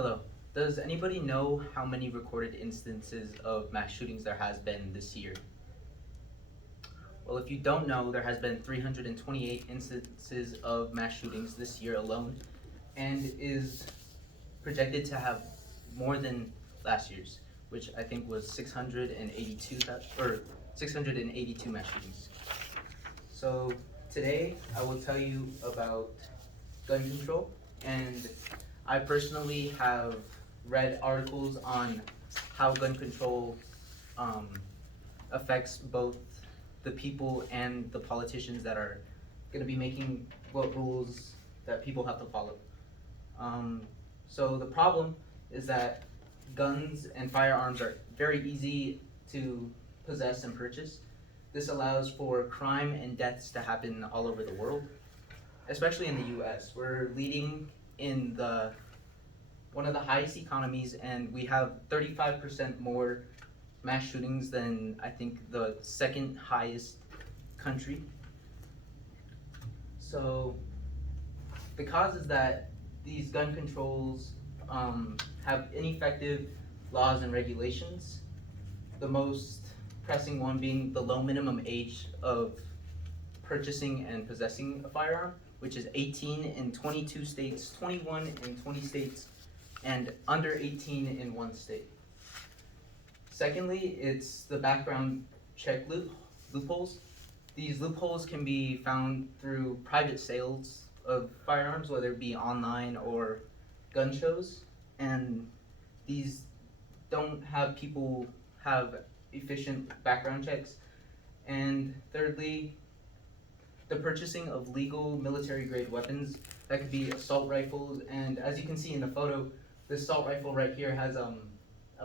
Hello. Does anybody know how many recorded instances of mass shootings there has been this year? Well, if you don't know, there has been 328 instances of mass shootings this year alone, and is projected to have more than last year's, which I think was 682 mass shootings. So today I will tell you about gun control, and I personally have read articles on how gun control um, affects both the people and the politicians that are going to be making what rules that people have to follow. Um, so the problem is that guns and firearms are very easy to possess and purchase. This allows for crime and deaths to happen all over the world, especially in the U.S. We're leading in the one of the highest economies, and we have 35% more mass shootings than I think the second highest country. So the cause is that these gun controls have ineffective laws and regulations. The most pressing one being the low minimum age of purchasing and possessing a firearm, which is 18 in 22 states, 21 in 20 states, and under 18 in one state. Secondly, it's the background check loopholes. These loopholes can be found through private sales of firearms, whether it be online or gun shows, and these don't have people have efficient background checks. And thirdly, the purchasing of legal military grade weapons that could be assault rifles, and as you can see in the photo, this assault rifle right here has a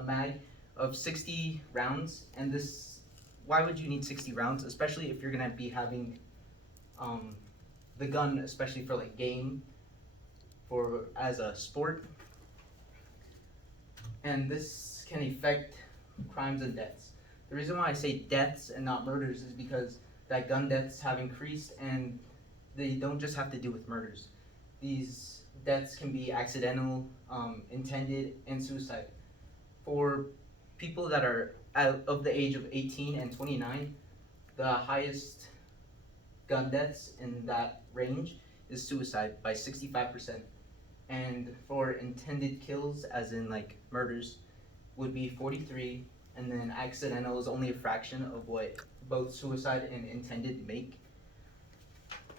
mag of 60 rounds, and this, why would you need 60 rounds, especially if you're gonna be having um, the gun, especially for like game, for as a sport, and this can affect crimes and deaths. The reason why I say deaths and not murders is because that gun deaths have increased, and they don't just have to do with murders. These deaths can be accidental, intended, and suicide. For people that are out of the age of 18 and 29, the highest gun deaths in that range is suicide by 65%. And for intended kills, as in like murders, would be 43, and then accidental is only a fraction of what both suicide and intended make.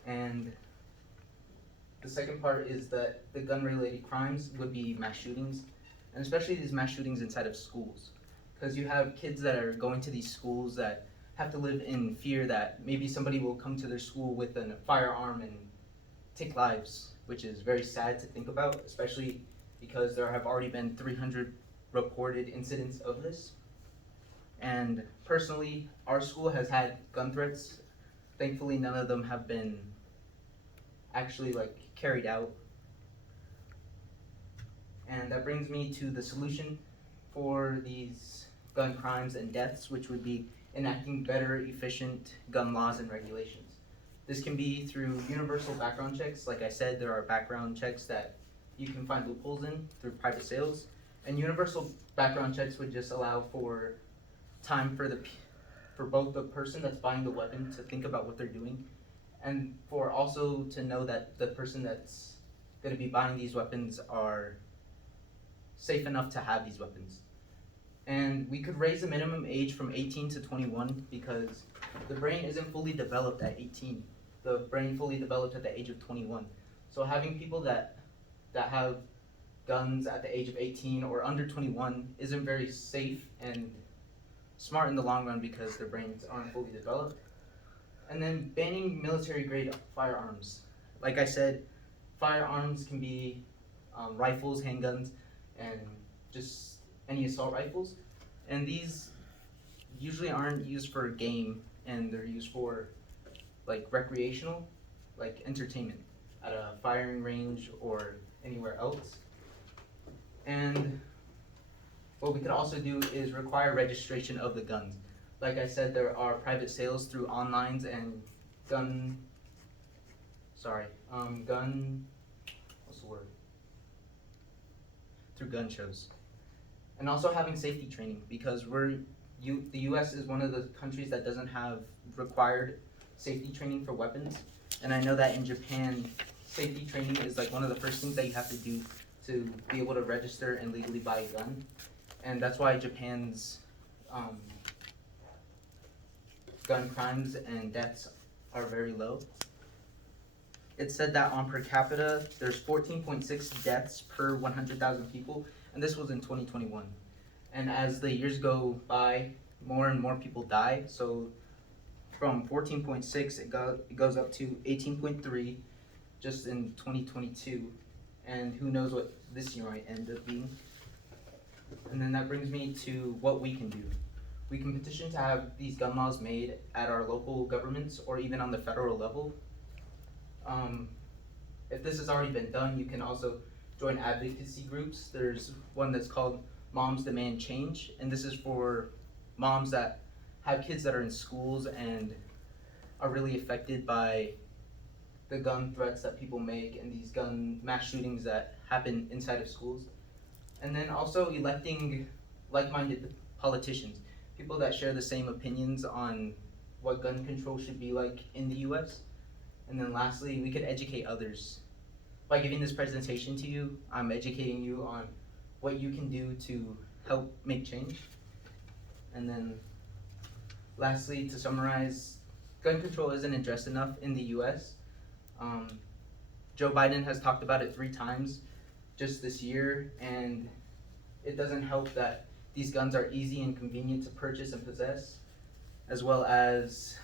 And the second part is that the gun-related crimes would be mass shootings, and especially these mass shootings inside of schools, because you have kids that are going to these schools that have to live in fear that maybe somebody will come to their school with a firearm and take lives, which is very sad to think about, especially because there have already been 300 reported incidents of this. And personally, our school has had gun threats. Thankfully, none of them have been actually like carried out. And that brings me to the solution for these gun crimes and deaths, which would be enacting better, efficient gun laws and regulations. This can be through universal background checks. Like I said, there are background checks that you can find loopholes in through private sales. And universal background checks would just allow for time for both the person that's buying the weapon to think about what they're doing, and for also to know that the person that's going to be buying these weapons are safe enough to have these weapons. And we could raise the minimum age from 18 to 21 because the brain isn't fully developed at 18. The brain fully developed at the age of 21. So having people that have guns at the age of 18 or under 21 isn't very safe and smart in the long run because their brains aren't fully developed. And then banning military grade firearms. Like I said, firearms can be rifles, handguns, and just any assault rifles. And these usually aren't used for game, and they're used for like recreational, like entertainment at a firing range or anywhere else. And what we could also do is require registration of the guns. Like I said, there are private sales through onlines and gun, what's the word? through gun shows. And also having safety training, because the US is one of the countries that doesn't have required safety training for weapons. And I know that in Japan, safety training is like one of the first things that you have to do to be able to register and legally buy a gun. And that's why Japan's gun crimes and deaths are very low. It's said that on per capita, there's 14.6 deaths per 100,000 people, and this was in 2021. And as the years go by, more and more people die. So from 14.6, it goes up to 18.3 just in 2022. And who knows what this year might end up being. And then that brings me to what we can do. We can petition to have these gun laws made at our local governments or even on the federal level. If this has already been done, you can also join advocacy groups. There's one that's called Moms Demand Change, and this is for moms that have kids that are in schools and are really affected by the gun threats that people make and these gun mass shootings that happen inside of schools. And then also electing like-minded politicians, people that share the same opinions on what gun control should be like in the US. And then lastly, we could educate others. By giving this presentation to you, I'm educating you on what you can do to help make change. And then lastly, to summarize, gun control isn't addressed enough in the US. Joe Biden has talked about it 3 times just this year, and it doesn't help that these guns are easy and convenient to purchase and possess, as well as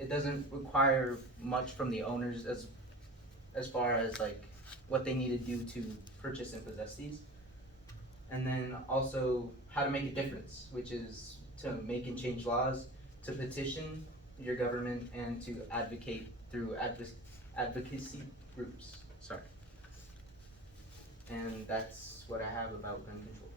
it doesn't require much from the owners as far as like what they need to do to purchase and possess these. And then also how to make a difference, which is to make and change laws, to petition your government, and to advocate through advocacy groups. Sorry. And that's what I have about gun control.